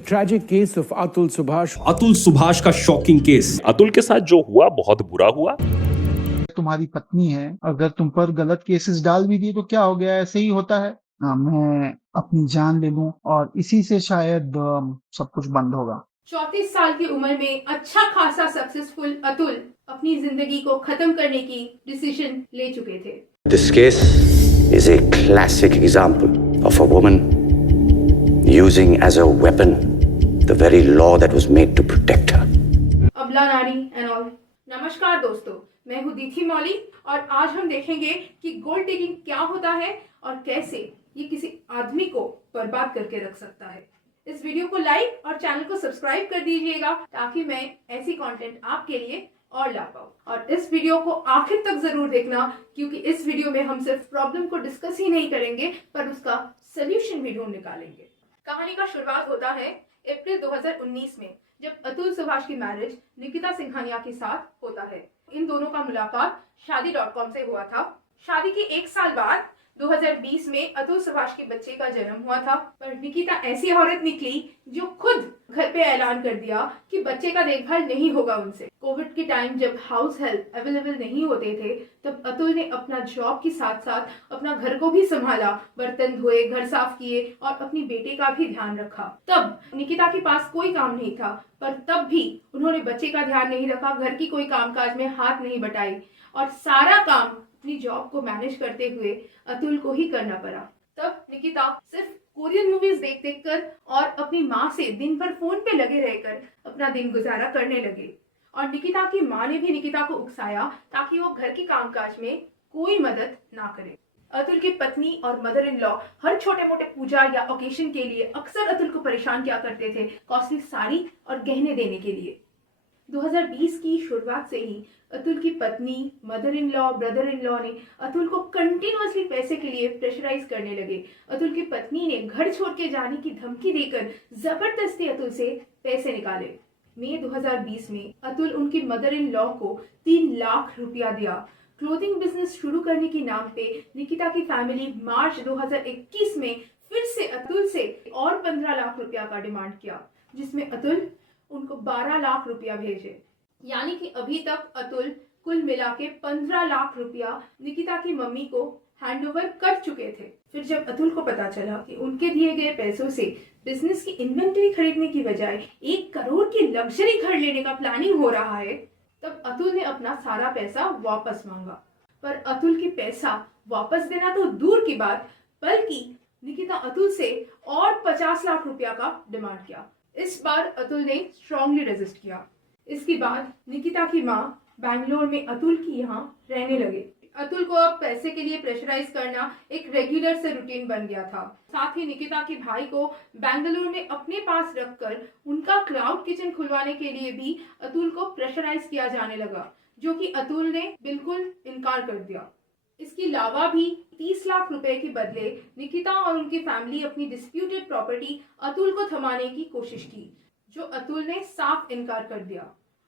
Tragic case of Atul Subhash. Atul Subhash का shocking case. Atul के साथ जो हुआ बहुत बुरा हुआ। तुम्हारी पत्नी है, अगर तुम पर गलत केसेस डाल भी दिए तो क्या हो गया, ऐसे ही होता है। मैं अपनी जान ले लूं और इसी से शायद सब कुछ बंद होगा। 34 साल की उम्र में अच्छा खासा सक्सेसफुल अतुल अपनी जिंदगी को खत्म करने की डिसीजन ले चुके थे। This case is a classic example of a woman using as a weapon the very law that was made to protect her. अबला नारी एंड ऑल। नमस्कार दोस्तों, मैं हूँ दीथी मौली और आज हम देखेंगे कि गोल्ड डिगिंग क्या होता है और कैसे ये किसी आदमी को बर्बाद करके रख सकता है। इस वीडियो को लाइक और चैनल को सब्सक्राइब कर दीजिएगा ताकि मैं ऐसी कंटेंट आपके लिए और ला पाऊँ। और इस वीडियो को आखिर तक जरूर देखना क्योंकि इस वीडियो में हम सिर्फ प्रॉब्लम को डिस्कस ही नहीं करेंगे पर उसका सोल्यूशन भी ढूंढ निकालेंगे। कहानी का शुरुआत होता है अप्रैल 2019 में जब अतुल सुभाष की मैरिज निकिता सिंघानिया के साथ होता है। इन दोनों का मुलाकात शादी.com से हुआ था। शादी के 1 साल बाद 2020 में अतुल सुभाष के बच्चे का जन्म हुआ था, पर निकिता ऐसी औरत निकली जो खुद घर पे ऐलान कर दिया कि बच्चे का देखभाल नहीं होगा उनसे। कोविड के टाइम जब हाउस हेल्प अवेलेबल नहीं होते थे तब अतुल ने अपना जॉब के साथ साथ अपना घर को भी संभाला, बर्तन धोए, घर साफ किए और अपनी बेटे का भी ध्यान रखा। तब निकिता के पास कोई काम नहीं था पर तब भी उन्होंने बच्चे का ध्यान नहीं रखा, घर की कोई कामकाज में हाथ नहीं बटाई और सारा काम अपनी जॉब को मैनेज करते हुए अतुल को ही करना पड़ा। तब निकिता सिर्फ कोरियन मूवीज देख देख कर और अपनी माँ से दिन भर फोन पे लगे रहकर अपना दिन गुजारा करने लगे और निकिता की माँ ने भी निकिता को उकसाया ताकि वो घर की कामकाज में कोई मदद ना करे। अतुल की पत्नी और मदर इन लॉ हर छोटे मोटे पूजा या ओकेशन के लिए अक्सर अतुल को परेशान किया करते थे कॉस्टली साड़ी और गहने देने के लिए। 2020 की शुरुआत से ही अतुल की पत्नी, mother in law, brother in law ने अतुल को कंटिन्यूअसली पैसे के लिए प्रेशराइज करने लगे। अतुल की पत्नी ने घर छोड़ के जाने की धमकी देकर जबरदस्ती अतुल से पैसे निकाले। मई 2020 में अतुल उनकी मदर इन लॉ को 3 लाख रुपया दिया। क्लोथिंग बिजनेस शुरू करने के नाम पे निकिता की फैमिली मार्च 2021 में फिर से अतुल से और 15 लाख रुपया का डिमांड किया, जिसमें अतुल उनको 12 लाख रुपया भेजे। यानी कि अभी तक अतुल कुल मिला के 15 लाख रुपया निकिता की मम्मी को हैंडओवर कर चुके थे। फिर जब अतुल को पता चला कि उनके दिए गए पैसों से बिजनेस की इन्वेंटरी खरीदने की बजाय 1 करोड़ की लग्जरी घर लेने का प्लानिंग हो रहा है, तब अतुल ने अपना सारा पैसा वापस मांगा। पर अतुल की पैसा वापस देना तो दूर की बात, बल्कि निकिता अतुल से और 50 लाख रुपया का डिमांड किया। इस बार अतुल ने स्ट्रांगली रेजिस्ट किया। इसके बाद निकिता की माँ बैंगलोर में अतुल की यहाँ रहने लगे। अतुल को अब पैसे के लिए प्रेशराइज करना एक रेगुलर से रूटीन बन गया था। साथ ही निकिता के भाई को बेंगलुरु में अपने पास रखकर उनका क्लाउड किचन खुलवाने के लिए भी अतुल को प्रेशराइज किया जाने लगा, जो कि अतुल ने बिल्कुल इनकार कर दिया। इसके अलावा भी 30 लाख रुपए के बदले निकिता और उनकी फैमिली अपनी डिस्प्यूटेड प्रॉपर्टी अतुल को थमाने की कोशिश की, जो अतुल ने साफ इनकार कर दिया।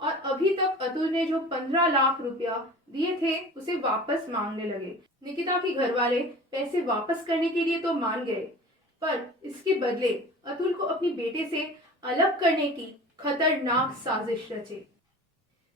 और अभी तक अतुल ने जो 15 लाख रुपया दिए थे उसे वापस मांगने लगे। निकिता के घर वाले पैसे वापस करने के लिए तो मान गए, पर इसके बदले अतुल को अपनी बेटे से अलग करने की खतरनाक साजिश रचे।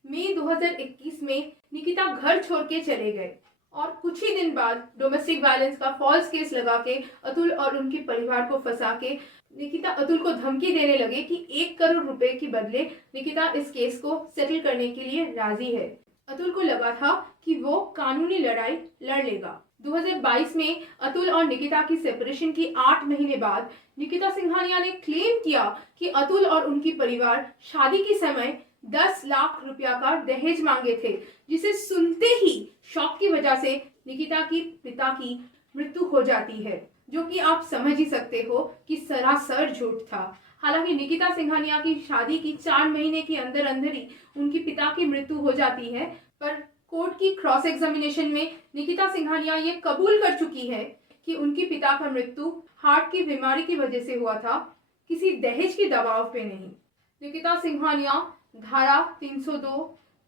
मई 2021 में निकिता घर छोड़ के चले गए और कुछ ही दिन बाद डोमेस्टिक वायलेंस का फॉल्स केस लगा के अतुल और उनके परिवार को फंसा के निकिता अतुल को धमकी देने लगे कि 1 करोड़ रुपए के बदले निकिता इस केस को सेटल करने के लिए राजी है। अतुल को लगा था कि वो कानूनी लड़ाई लड़ लेगा। 2022 में अतुल और निकिता की सेपरेशन की 8 महीने बाद निकिता सिंघानिया ने क्लेम किया कि अतुल और उनकी परिवार शादी के समय 10 लाख रुपया का दहेज मांगे थे, जिसे सुनते ही शॉक की वजह से निकिता की पिता की मृत्यु हो जाती है, जो कि आप समझ ही सकते हो कि सरासर झूठ था। हालांकि निकिता सिंघानिया की शादी की 4 महीने के अंदर अंदर ही उनकी पिता की मृत्यु हो जाती है, पर कोर्ट की क्रॉस एग्जामिनेशन में निकिता सिंघानिया ये कबूल कर चुकी है कि उनकी पिता का मृत्यु हार्ट की बीमारी की वजह से हुआ था, किसी दहेज के दबाव पे नहीं। निकिता सिंघानिया धारा 302,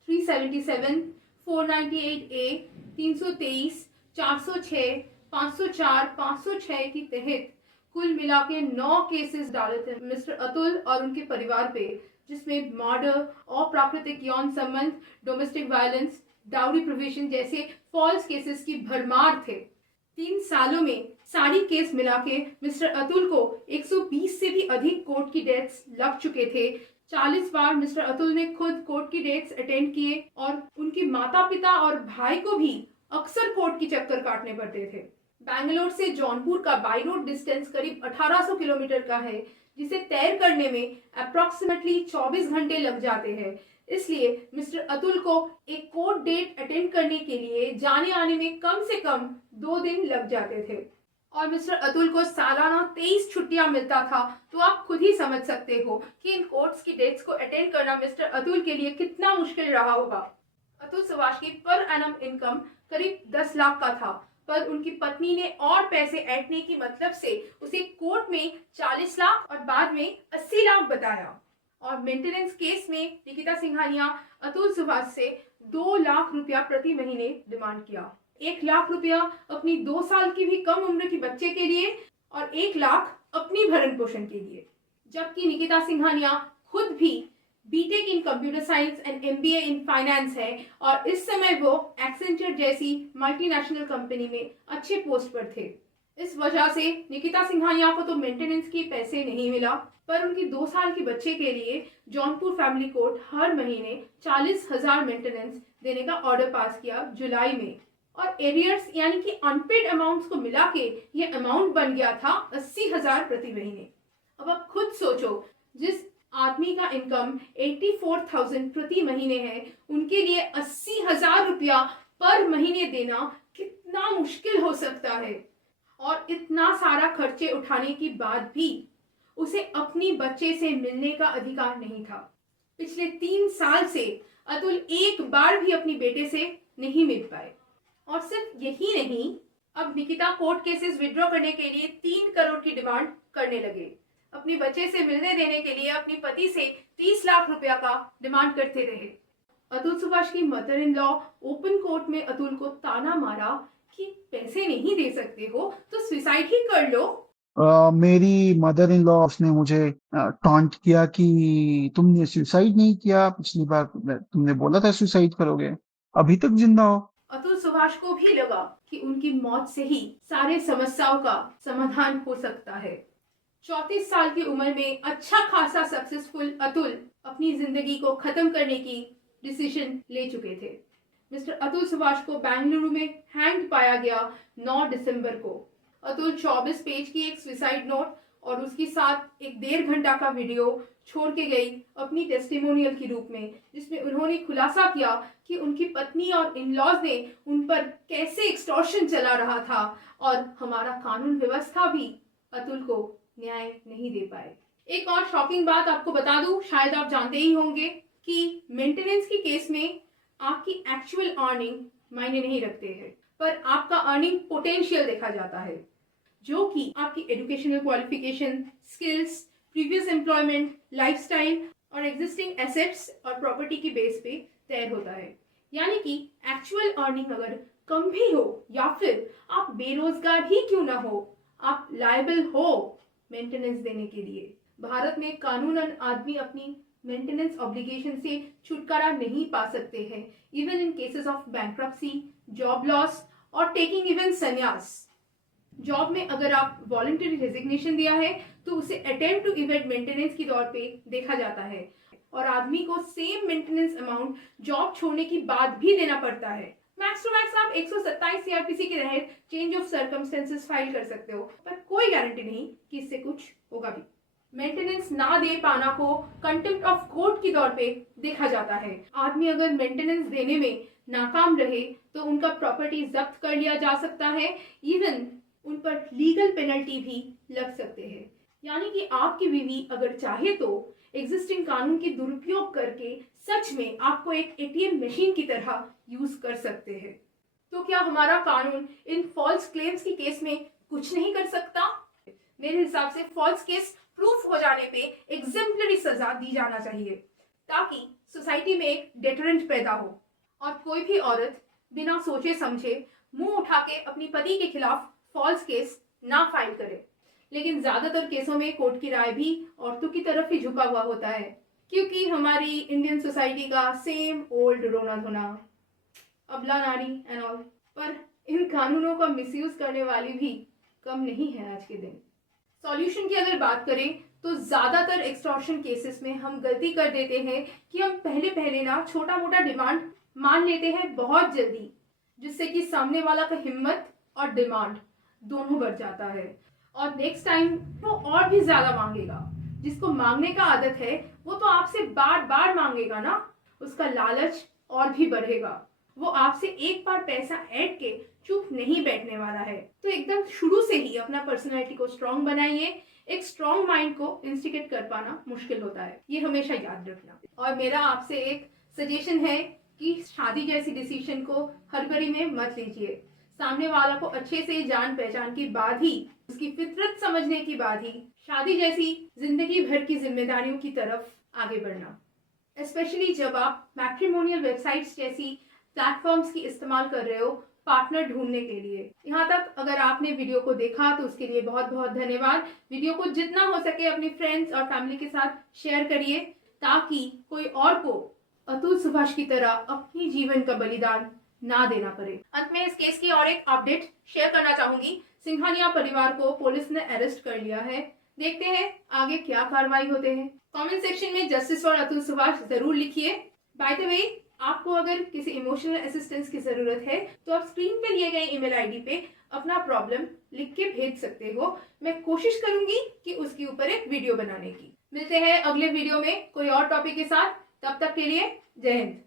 377, 498A, 323, 406, 504, 506 के तहत कुल मिला के 9 केसेस डाले थे मिस्टर अतुल और उनके परिवार पे, जिसमें मर्डर, अप्राकृतिक यौन संबंध, डोमेस्टिक वायलेंस, डाउरी प्रोविजन जैसे फॉल्स केसेस की भरमार थे। 3 सालों में सारी केस मिला के मिस्टर अतुल को 120 से भी अधिक कोर्ट की डेट्स लग चुके थे। 40 बार मिस्टर अतुल ने खुद कोर्ट की डेट्स अटेंड किए और उनके माता पिता और भाई को भी अक्सर कोर्ट की चक्कर काटने पड़ते थे। बैंगलोर से जौनपुर का बाई रोड डिस्टेंस करीब 1800 किलोमीटर का है, जिसे तय करने में अप्रोक्सीमेटली 24 घंटे लग जाते हैं। इसलिए मिस्टर अतुल को एक कोर्ट डेट अटेंड करने के लिए जाने आने में कम से कम 2 दिन लग जाते थे और मिस्टर अतुल को सालाना 23 छुट्टियां मिलता था। तो आप खुद ही समझ सकते हो कि इन कोर्ट्स की डेट्स को अटेंड करना मिस्टर अतुल के लिए कितना मुश्किल रहा होगा। अतुल सुभाष की पर एनम इनकम करीब 10 लाख का था, पर उनकी पत्नी ने और पैसे ऐंठने की मतलब से उसे कोर्ट में 40 लाख और बाद में 80 लाख बताया। और मेंटेनेंस केस में निकिता सिंघानिया अतुल सुभाष से 2 लाख रुपया प्रति महीने डिमांड किया। 1 लाख रुपया अपनी 2 साल की भी कम उम्र की बच्चे के लिए और 1 लाख अपनी भरण पोषण के लिए। जबकि निकिता सिंघानिया खुद भी BTech in computer science and MBA in finance है और इस समय वो एक्सेंचर जैसी मल्टीनेशनल कंपनी में अच्छे पोस्ट पर थे। इस वजह से निकिता सिंघानिया को तो मेंटेनेंस के पैसे नहीं मिला, पर उनकी 2 साल की बच्चे के लिए जौनपुर फैमिली कोर्ट हर महीने 40,000 मेंटेनेंस देने का ऑर्डर पास किया जुलाई में और एरियर्स यानी कि अनपेड अमाउंट्स को मिला के ये अमाउंट बन गया था 80,000 प्रति महीने। अब आप खुद सोचो, जिस आदमी का इनकम 84,000 प्रति महीने है, उनके लिए 80,000 रुपया पर महीने देना कितना मुश्किल हो सकता है। और इतना सारा खर्चे उठाने के बाद भी उसे अपनी बच्चे से मिलने का अधिकार नहीं था। पिछले 3 साल से अतुल एक बार भी अपनी बेटे से नहीं मिल पाए। और सिर्फ यही नहीं, अब निकिता कोर्ट केसेस विड्रॉ करने के लिए 3 करोड़ की डिमांड करने लगे। अपनी बच्चे से मिलने देने के लिए अपनी पति से 30 लाख रुपया का डिमांड करते रहे। अतुल सुभाष की mother in law open court में अतुल को ताना मारा कि पैसे नहीं दे सकते हो तो सुसाइड ही कर लो। मेरी मदर इन लॉ उसने मुझे टॉन्ट किया कि तुमने सुसाइड नहीं किया, पिछली बार तुमने बोला था सुसाइड करोगे, अभी तक जिंदा हो। अतुल सुभाष को भी लगा कि उनकी मौत से ही सारे समस्याओं का समाधान हो सकता है। 34 साल की उम्र में अच्छा खासा सक्सेसफुल अतुल अपनी जिंदगी को खत्म करने की डिसीजन ले चुके थे। मिस्टर अतुल सुभाष को बेंगलुरु में हैंग पाया गया 9 दिसंबर को। अतुल 24 पेज की एक सुसाइड नोट और उसके साथ एक 1.5 घंटा का वीडियो छोड़ के गई अपनी टेस्टिमोनियल के रूप में, जिसमें उन्होंने खुलासा किया कि उनकी पत्नी और इन-लॉज ने उन पर कैसे एक्सटॉर्शन चला रहा था और हमारा कानून व्यवस्था भी अतुल को न्याय नहीं दे पाए। एक और शॉकिंग बात आपको बता दूं, शायद आप जानते ही होंगे कि मेंटेनेंस की केस में आपकी एक्चुअल अर्निंग मायने नहीं रखते हैं, पर आपका अर्निंग पोटेंशियल देखा जाता है, जो कि आपकी educational qualification, skills, previous employment, lifestyle और एग्जिस्टिंग एसेट्स और प्रॉपर्टी की बेस पे तय होता है। यानी कि एक्चुअल अर्निंग अगर कम भी हो या फिर आप बेरोजगार ही क्यों ना हो, आप लायबल हो मेंटेनेंस देने के लिए। भारत में कानूनन आदमी अपनी मेंटेनेंस ऑब्लिगेशन से छुटकारा नहीं पा सकते हैं, even in cases of bankruptcy, job loss और टेकिंग इवन संन्यास। जॉब में अगर आप वॉलंटरी रेजिग्नेशन दिया है तो उसे अटेम्प्ट टू इवेड मेंटेनेंस के तौर पे देखा जाता है और आदमी को सेम मेंटेनेंस अमाउंट जॉब छोड़ने के बाद भी देना पड़ता है। मैक्स टू मैक्स आप 127 सीआरपीसी के तहत चेंज ऑफ सर्कमस्टेंसेस फाइल कर सकते हो, पर कोई गारंटी नहीं कि इससे कुछ होगा भी। मेंटेनेंस ना दे पाना को कंटेम्प्ट ऑफ कोर्ट के तौर पे देखा जाता है। आदमी अगर मेंटेनेंस देने में नाकाम रहे तो उनका प्रॉपर्टी जब्त कर लिया जा सकता है, इवन उन पर लीगल पेनल्टी भी लग सकते हैं। यानी कि आपकी बीवी अगर चाहे तो एग्जिस्टिंग कानून के दुरुपयोग करके सच में आपको एक एटीएम मशीन की तरह यूज कर सकते हैं। तो क्या हमारा कानून इन फॉल्स क्लेम्स की केस में कुछ नहीं कर सकता? मेरे हिसाब से फॉल्स केस प्रूफ हो जाने पे एग्जेम्पलरी सजा दी जाना चाहिए, ताकि सोसाइटी में एक डेटरेंट पैदा हो और कोई भी औरत बिना सोचे समझे मुंह उठा के अपनी पति के खिलाफ फॉल्स केस ना फाइल करे। लेकिन ज्यादातर केसों में कोर्ट की राय भी औरतों की तरफ ही झुका हुआ होता है, क्योंकि हमारी इंडियन सोसाइटी का सेम ओल्ड रोना धोना, अबला नारी एंड ऑल। पर इन कानूनों का मिसयूज करने वाली भी कम नहीं है आज के दिन। सॉल्यूशन की अगर बात करें तो ज्यादातर एक्सटॉर्शन केसेस में हम गलती कर देते हैं कि हम पहले ना छोटा मोटा डिमांड मान लेते हैं बहुत जल्दी, जिससे कि सामने वाला का हिम्मत और डिमांड दोनों बढ़ जाता है और नेक्स्ट टाइम वो और भी ज्यादा मांगेगा। जिसको मांगने का आदत है वो तो आपसे बार बार मांगेगा ना, उसका लालच और भी बढ़ेगा। वो आपसे एक बार पैसा ऐड के चुप नहीं बैठने वाला है। तो एकदम शुरू से ही अपना पर्सनैलिटी को स्ट्रांग बनाइए। एक स्ट्रांग माइंड को इंस्टिगेट कर पाना मुश्किल होता है, ये हमेशा याद रखना। और मेरा आपसे एक सजेशन है कि शादी जैसी डिसीजन को हड़बड़ी में मत लीजिए। सामने वाला को अच्छे से जान पहचान के बाद ही, उसकी फितरत समझने के बाद ही शादी जैसी जिंदगी भर की जिम्मेदारियों की तरफ आगे बढ़ना। स्पेशली जब आप मैट्रिमोनियल वेबसाइट्स जैसी प्लेटफॉर्म्स की इस्तेमाल कर रहे हो पार्टनर ढूंढने के लिए। यहाँ तक अगर आपने वीडियो को देखा तो उसके लिए बहुत बहुत धन्यवाद। वीडियो को जितना हो सके अपने फ्रेंड्स और फैमिली के साथ शेयर करिए, ताकि कोई और को अतुल सुभाष की तरह अपनी जीवन का बलिदान ना देना पड़े। अंत में इस केस की और एक अपडेट शेयर करना चाहूंगी। सिंघानिया परिवार को पुलिस ने अरेस्ट कर लिया है। देखते हैं आगे क्या कार्रवाई होते हैं। कमेंट सेक्शन में जस्टिस फॉर अतुल सुभाष जरूर लिखिए। बाय द वे, आपको अगर किसी इमोशनल असिस्टेंस की जरूरत है तो आप स्क्रीन पे लिए गए ईमेल आईडी पे अपना प्रॉब्लम लिख के भेज सकते हो। मैं कोशिश करूंगी कि उसके ऊपर एक वीडियो बनाने की। मिलते हैं अगले वीडियो में कोई और टॉपिक के साथ। तब तक के लिए जय हिंद।